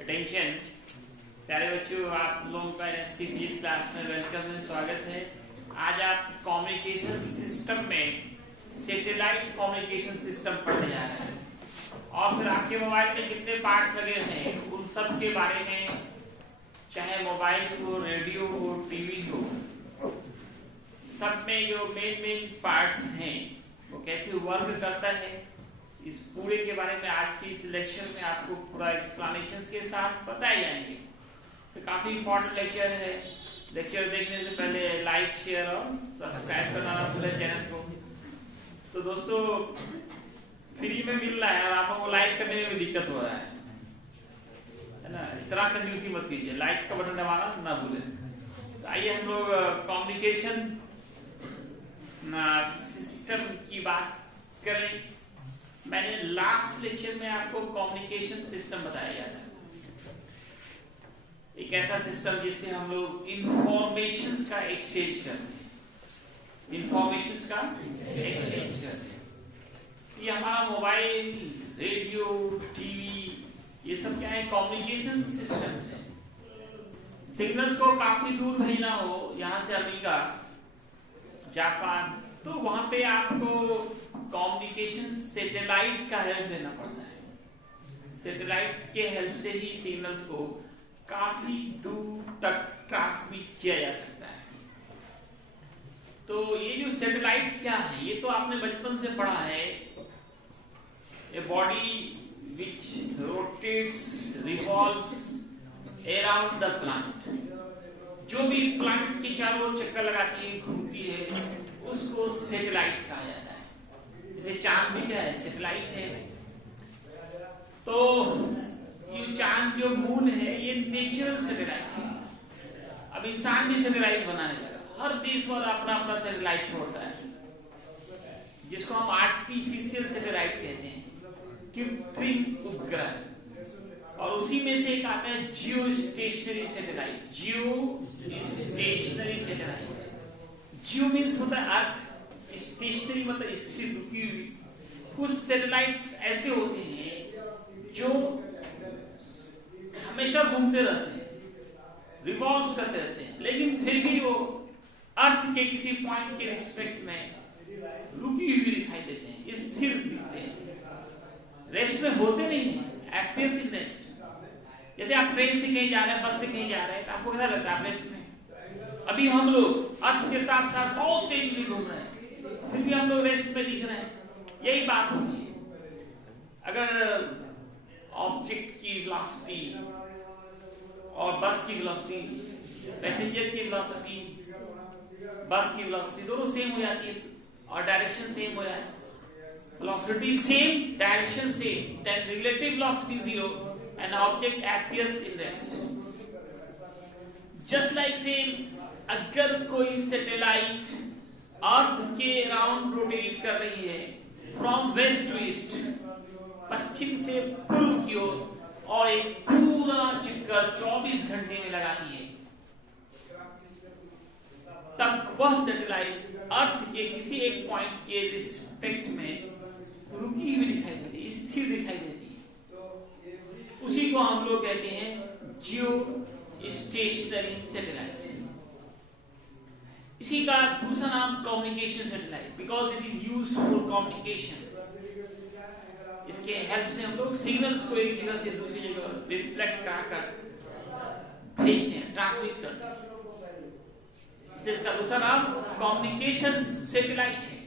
Attention. प्यारे बच्चों, आप लोगों का सीपीएस क्लास में वेलकम है, स्वागत है। आज आप कम्युनिकेशन सिस्टम में सैटेलाइट कम्युनिकेशन सिस्टम पढ़ने जा रहे हैं और फिर आपके मोबाइल में कितने पार्ट्स लगे हैं उन सब के बारे में, चाहे मोबाइल हो, रेडियो हो, टीवी हो, सब में जो मेन पार्ट्स हैं वो कैसे वर्क करता है, इस पूरे के बारे में आज की इस लेक्चर में आपको पूरा एक्सप्लेनेशन के साथ बताए जाएंगे। तो काफी इंपॉर्टेंट लेक्चर है। लेक्चर देखने से पहले लाइक, शेयर और सब्सक्राइब करना ना भूलें चैनल को। तो दोस्तों, फ्री में मिल रहा है और आप लोगों को लाइक करने में भी दिक्कत हो रहा है ना। इतना कंजूसी मत कीजिए, लाइक का बटन दबाना ना भूलें। तो आइए हम लोग कम्युनिकेशन सिस्टम की बात करें। मैंने लास्ट लेक्चर में आपको कम्युनिकेशन सिस्टम बताया गया था, एक ऐसा सिस्टम जिससे हम लोग इंफॉर्मेशन का एक्सचेंज करते हैं। इंफॉर्मेशन का एक्सचेंज करते हैं। ये हमारा मोबाइल, रेडियो, टीवी, ये सब क्या है? कम्युनिकेशन सिस्टम्स है। सिग्नल्स को काफी दूर भेजना हो, यहां से अमेरिका, जापान, तो वहां पे आपको कम्युनिकेशन सैटेलाइट का हेल्प लेना पड़ता है। सैटेलाइट के हेल्प से ही सिग्नल्स को काफी दूर तक ट्रांसमिट किया जा सकता है। तो ये जो सैटेलाइट क्या है, ये तो आपने बचपन से पढ़ा है। A body which rotates, revolves around the plant. जो भी प्लांट के चारों ओर चक्कर लगाती है, घूमती है, उसको सैटेलाइट कहा जाता है। जैसे चांद भी क्या है? सैटेलाइट है। तो ये चांद जो मून है, ये नेचुरल सैटेलाइट है। अब इंसान भी सैटेलाइट बनाने लगा। हर देश वाला अपना अपना सैटेलाइट छोड़ता है, जिसको हम आर्टिफिशियल सैटेलाइट कहते हैं, कृत्रिम उपग्रह। और उसी में से एक आता है जियो स्टेशनरी सैटेलाइट। जियो स्टेशनरी सैटेलाइट। जियो मीन्स होता है अर्थ, स्टेशनरी मतलब स्थिर, रुकी हुई। कुछ सैटेलाइट्स ऐसे होते हैं जो हमेशा घूमते रहते हैं, रिवॉल्व करते रहते हैं, लेकिन फिर भी वो अर्थ के किसी पॉइंट के रिस्पेक्ट में रुकी हुई दिखाई देते हैं, स्थिर दिखते हैं, रेस्ट में होते नहीं है। Appears in rest. जैसे आप ट्रेन से कहीं जा रहे हैं, बस से कहीं जा रहे हैं, तो आपको कैसा लगता है? आप रेस्ट में। अभी हम लोग अर्थ के साथ साथ बहुत तेजी में घूम रहे हैं, फिर भी हम लोग रेस्ट में दिख रहे हैं। यही बात होती है। अगर ऑब्जेक्ट की वेलोसिटी और बस की वेलोसिटी, पैसेंजर की वेलोसिटी, बस की वेलोसिटी दोनों सेम हो जाती है और डायरेक्शन सेम हो जाए, velocity same, direction same, then relative velocity 0 and object appears in rest. Just like same, अगर कोई सैटेलाइट अर्थ के अराउंड रोटेट कर रही है फ्रॉम वेस्ट टू ईस्ट, पश्चिम से पूर्व की ओर, और एक पूरा चक्कर 24 घंटे में लगाती है, तब वह सैटेलाइट अर्थ के किसी एक पॉइंट के रिस्पेक्ट में रुकी हुई दिखाई देती है, स्थिर दिखाई देती है। उसी को हम लोग कहते हैं जियो स्टेशनरी सैटेलाइट। इसी का दूसरा नाम communication satellite, because it is used for communication. इसके हेल्प से हम लोग सिग्नल्स को एक जगह से दूसरी जगह रिफ्लेक्ट कराकर भेजते हैं, ट्रांसमिट करते हैं। इसका दूसरा नाम कम्युनिकेशन सैटेलाइट है।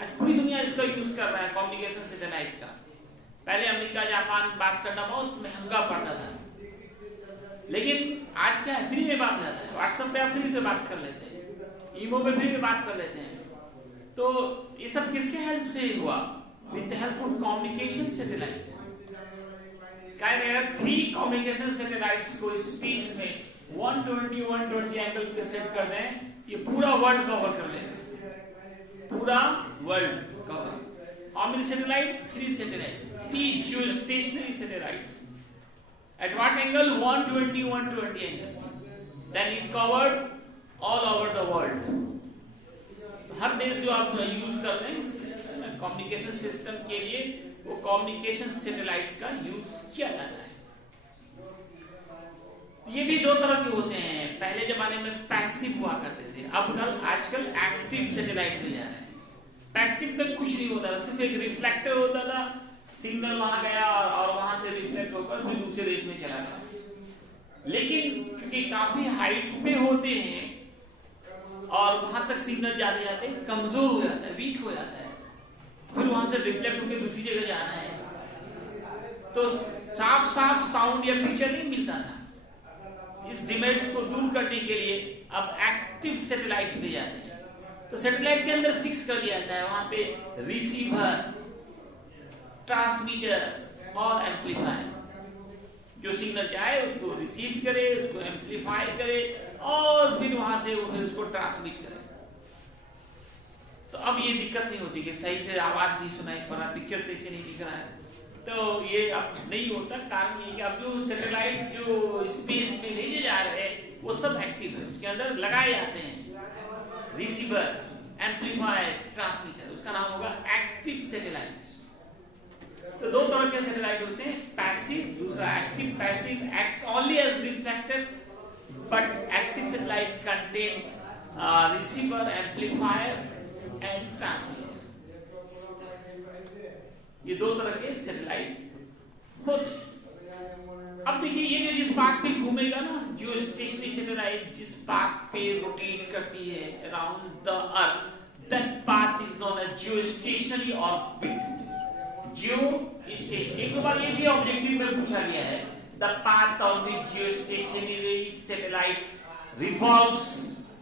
आज पूरी दुनिया इसका यूज कर रहा है, कम्युनिकेशन सैटेलाइट का। पहले अमेरिका, जापान बात करना बहुत महंगा पड़ता था, लेकिन आज क्या है? फ्री में बात जाता है। व्हाट्सएप पे आप फ्री में बात कर लेते हैं, ईमो पे फ्री में बात कर लेते हैं। तो ये सब किसके हेल्प से हुआ? With the help of communication satellite. क्या है? 3 कम्युनिकेशन सैटेलाइट्स को स्पेस में 120 एंगल पे सेट कर दें, ये पूरा वर्ल्ड कवर कर लेंगे, पूरा world cover. How many satellites? 3 satellites. 3 geostationary satellites. At what angle? 120 angle. Then it covered all over the world. हर देश जो आप यूज कर रहे हैं कम्युनिकेशन सिस्टम के लिए, वो कम्युनिकेशन सैटेलाइट का यूज किया जाता है। दो तरह के होते हैं। पहले जमाने में पैसिव हुआ करते थे, अब आजकल एक्टिव सैटेलाइट में जा रहे हैं। पैसिव में कुछ नहीं होता था, सिर्फ एक रिफ्लेक्टर होता था, सिग्नल वहां गया और वहां से रिफ्लेक्ट होकर फिर दूसरे देश में चला गया। लेकिन क्योंकि काफी हाइट पे होते हैं और वहां तक सिग्नल जाते जाते कमजोर हो जाता है, वीक हो जाता है, फिर वहां से रिफ्लेक्ट होकर दूसरी जगह जाना है, तो साफ साफ साउंड या पिक्चर नहीं मिलता था। इस डिमेरिट्स को दूर करने के लिए अब एक्टिव सैटेलाइट भेजे जाते हैं। तो सैटेलाइट के अंदर फिक्स कर दिया जाता है, वहां पे रिसीवर, ट्रांसमीटर और एम्पलीफायर, जो सिग्नल जाए उसको रिसीव करे, उसको एम्पलीफाई करे और फिर वहां से वो फिर उसको ट्रांसमिट करे। तो अब ये दिक्कत नहीं होती कि सही से आवाज नहीं सुनाई पड़ रहा, पिक्चर सही से नहीं दिख रहा है, तो ये अब नहीं होता। कारण ये कि अब जो सैटेलाइट जो स्पेस में भेजे जा रहे हैं वो सब एक्टिव है, उसके अंदर लगाए जाते हैं रिसीवर, एम्पलीफायर, ट्रांसमीटर, उसका नाम होगा एक्टिव सैटेलाइट। तो दो तरह के सैटेलाइट होते हैं, पैसिव, दूसरा active. Passive acts only as reflector, but active satellite contain receiver, amplifier and transmitter. ये दो तरह के सैटेलाइट होते हैं। अब देखिए, ये जिस पाथ पे घूमेगा ना, जो स्टेशनरी सैटेलाइट जिस पाथ पे रोटेट करती है around the earth, that path is known as geostationary orbit. Geostationary, एक बार ये भी ऑब्जेक्टिव में पूछा गया है, the path of the geostationary satellite revolves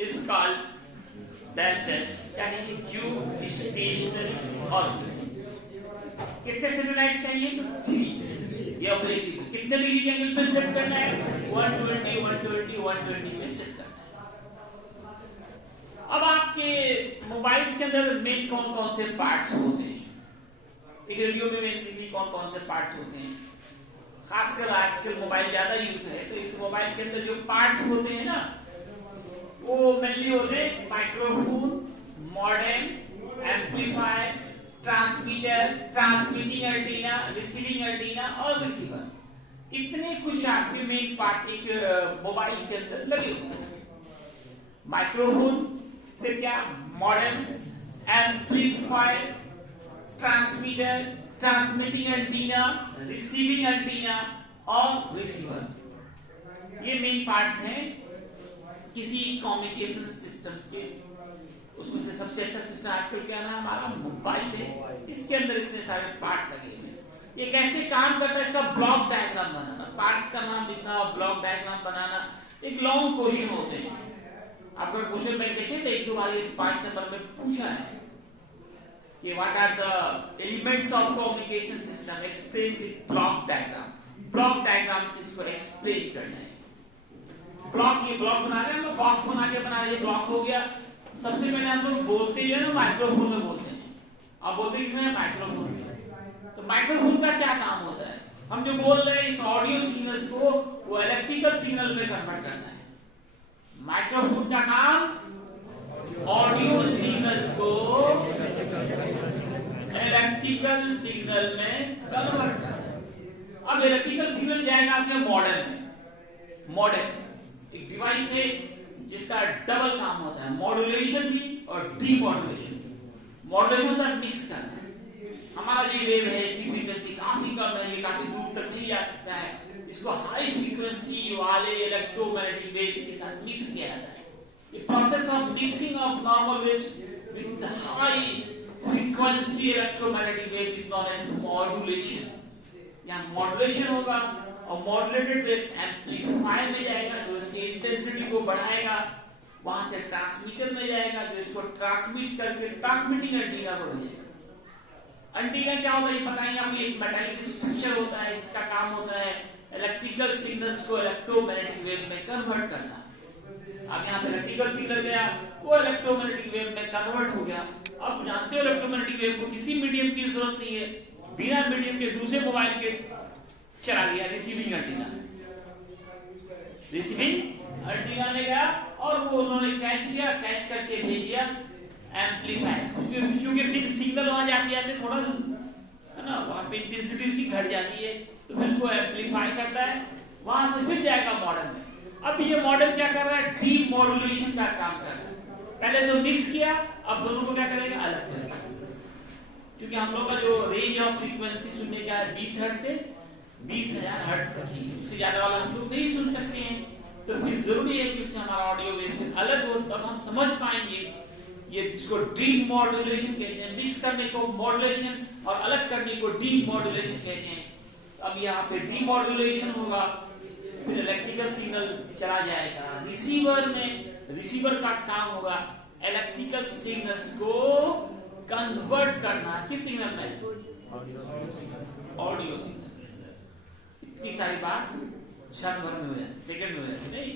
is called dash dash, यानी जियोस्टेशनरी ऑर्बिट। कितने सैटेलाइट चाहिए? तो 3। ये ऑब्जेक्टिव कितने डिग्री के एंगल पे सेट करना है? 120, 120, 120 में सेट करना है। अब आपके मोबाइल्स के अंदर मेन कौन कौन से पार्ट्स होते हैं? एक रेडियो में मेनली कौन कौन से पार्ट्स होते हैं? खासकर आजकल मोबाइल ज्यादा यूज है, तो इस मोबाइल के अंदर जो पार्ट्स होते हैं ना, वो मेनली होते हैं microphone, modem, amplifier, transmitter, transmitting antenna, receiving antenna और रिसीवर। इतने कुछ आपके मेन पार्ट एक मोबाइल के अंदर लगे हुए हैं। माइक्रोफोन, फिर क्या, modem, amplifier, transmitter, transmitting antenna, receiving antenna और रिसीवर। ये मेन पार्ट्स हैं किसी कम्युनिकेशन सिस्टम्स के। उसमें से सबसे अच्छा सिस्टम आजकल क्या ना हमारा मोबाइल है, इसके अंदर इतने सारे पार्ट्स लगे हुए हैं। ये कैसे काम करता है, इसका ब्लॉक डायग्राम बनाना, पार्ट्स का नाम लिखना और ब्लॉक डायग्राम बनाना एक लॉन्ग क्वेश्चन होते हैं। आप अगर क्वेश्चन बैंक देखें तो 1-2 बार 5 नंबर में पूछा है कि what are the elements of communication system, explain with block diagram. Block diagram से इसको एक्सप्लेन करना है। ब्लॉक, ये ब्लॉक बना रहे हैं, बॉक्स बना के बना, ये ब्लॉक हो गया। सबसे पहले हम लोग बोलते हैं ना माइक्रोफोन में बोलते हैं, आप बोलते हैं माइक्रोफोन में। तो माइक्रोफोन का क्या काम होता है? हम जो बोल रहे हैं इस ऑडियो सिग्नल्स को वो इलेक्ट्रिकल सिग्नल में कन्वर्ट करना है। माइक्रोफोन का काम ऑडियो सिग्नल्स को इलेक्ट्रिकल सिग्नल में कन्वर्ट करना है। अब इलेक्ट्रिकल सिग्नल जाएगा आपके मॉडल में। मॉडल एक डिवाइस है जिसका डबल काम होता है, मॉड्यूलेशन भी और डीमॉड्यूलेशन भी। मॉड्यूलेशन होता है मिक्स करना है। हमारा जो वेव है इसकी फ्रीक्वेंसी काफी कम है, ये काफी दूर तक नहीं जा सकता है, इसको हाई फ्रीक्वेंसी वाले इलेक्ट्रोमैग्नेटिक वेव्स के साथ मिक्स किया जाता है। ये process of mixing of normal waves with high frequency electromagnetic wave is known as modulation. यहाँ मॉड्यूलेशन होगा और मॉड्यूलेटेड वेव एम्पलीफायर में जाएगा जो इसकी इंटेंसिटी को बढ़ाएगा, वहां से ट्रांसमीटर में जाएगा जो इसको ट्रांसमिट करके ट्रांसमिटिंग एंटीना को भेजेगा। एंटीना क्या होता है ये पता है, आपको एक मेटालिक स्ट्रक्चर होता है जिसका काम होता है इलेक्ट्रिकल सिग्नल्स को इलेक्ट्रोमैग्नेटिक वेव में कन्वर्ट करना। अब यहाँ से इलेक्ट्रिकल सिग्नल गया, वो इलेक्ट्रोमैग्नेटिक वेव में कन्वर्ट हो गया। अब जानते हो इलेक्ट्रोमैग्नेटिक वेव को किसी मीडियम की जरूरत नहीं है, बिना मीडियम के दूसरे मोबाइल के चला गया रिसीविंग एंटीना। रिसीविंग एंटीना ले गया और वो उन्होंने कैच किया, कैच करके भेज दिया एम्पलीफायर, क्योंकि फिर सिग्नल वहां जाती है थोड़ा है ना, वहां पे इंटेंसिटी उसकी घट जाती है, तो फिर उसको एम्पलीफाई करता है, वहां से फिर जाएगा मॉडल में। अब ये मॉडल क्या कर रहा है, डीमॉड्यूलेशन का काम कर रहा है। पहले तो मिक्स किया, अब दोनों को क्या करेगा, अलग करेगा। क्योंकि हम लोग का जो रेंज ऑफ फ्रीक्वेंसी सुनने का है 20 हर्ट्ज से 20,000 हर्ट्ज तक ही, उससे ज्यादा वाला हम लोग नहीं सुन सकते हैं। तो फिर जरूरी है कि उससे हमारा ऑडियो वेव अलग हो, तब हम समझ पाएंगे। ये इसको डीमॉड्यूलेशन कहते हैं, मिक्स करने को मॉड्यूलेशन और अलग करने को डीमॉड्यूलेशन कहते हैं। अब यहाँ पे डीमॉड्यूलेशन होगा, फिर इलेक्ट्रिकल सिग्नल चला जाएगा रिसीवर में। रिसीवर का काम होगा इलेक्ट्रिकल सिग्नल्स को कन्वर्ट करना, किस सिग्नल में, ऑडियो सिग्नल। इतनी सारी बात क्षण भर में हो जाती, सेकंड में हो जाती, नहीं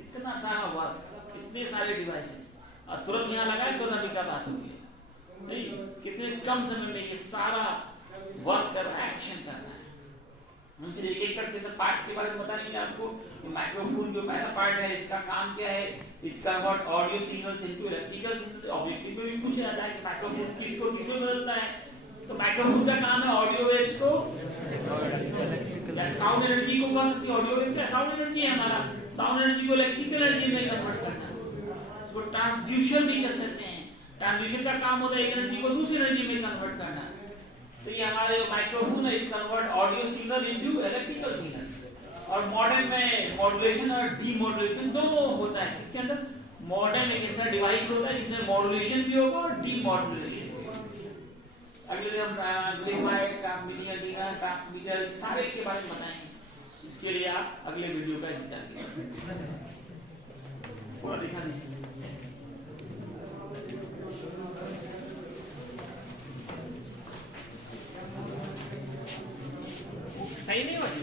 इतना सारा वर्क, इतने सारे डिवाइसेस, और तुरंत यहाँ लगाए तो नबी का बात होगी, नहीं कितने कम समय में ये सारा वर्क कर रहा है, एक्शन कर रहा है। हम फिर एक एक करके सब पार्ट के बारे में बताएंगे आपको। माइक्रोफोन जो पहला पार्ट है, इसका काम क्या है, it convert audio signals into electrical signal. Objective में भी पूछा जाता है कि माइक्रोफोन किसको किसको बदलता है, तो माइक्रोफोन का काम है ऑडियो वेव्स को, साउंड एनर्जी को कह सकते हैं, ऑडियो वेव क्या साउंड एनर्जी है हमारा, साउंड एनर्जी को इलेक्ट्रिकल एनर्जी में कन्वर्ट करना। इसको ट्रांसड्यूसर भी कर सकते हैं, ट्रांसड्यूसर का काम होता है एक एनर्जी को दूसरी एनर्जी में कन्वर्ट करना। तो ये हमारा जो माइक्रोफोन है, it convert audio signal into electrical signal. और मॉडेम में मॉड्यूलेशन और डीमॉड्यूलेशन दोनों होता है। इसके अंदर मॉडेम एक ऐसा डिवाइस होता है जिसमें मॉड्यूलेशन भी होगा और डीमॉड्यूलेशन भी होगा। अगले हम एम्पलीफायर, ट्रांसमीटर सारे के बारे में बताएंगे। इसके लिए आप अगले वीडियो का इंतजार कीजिए, पूरा दिखा दीजिए। सही नहीं होती।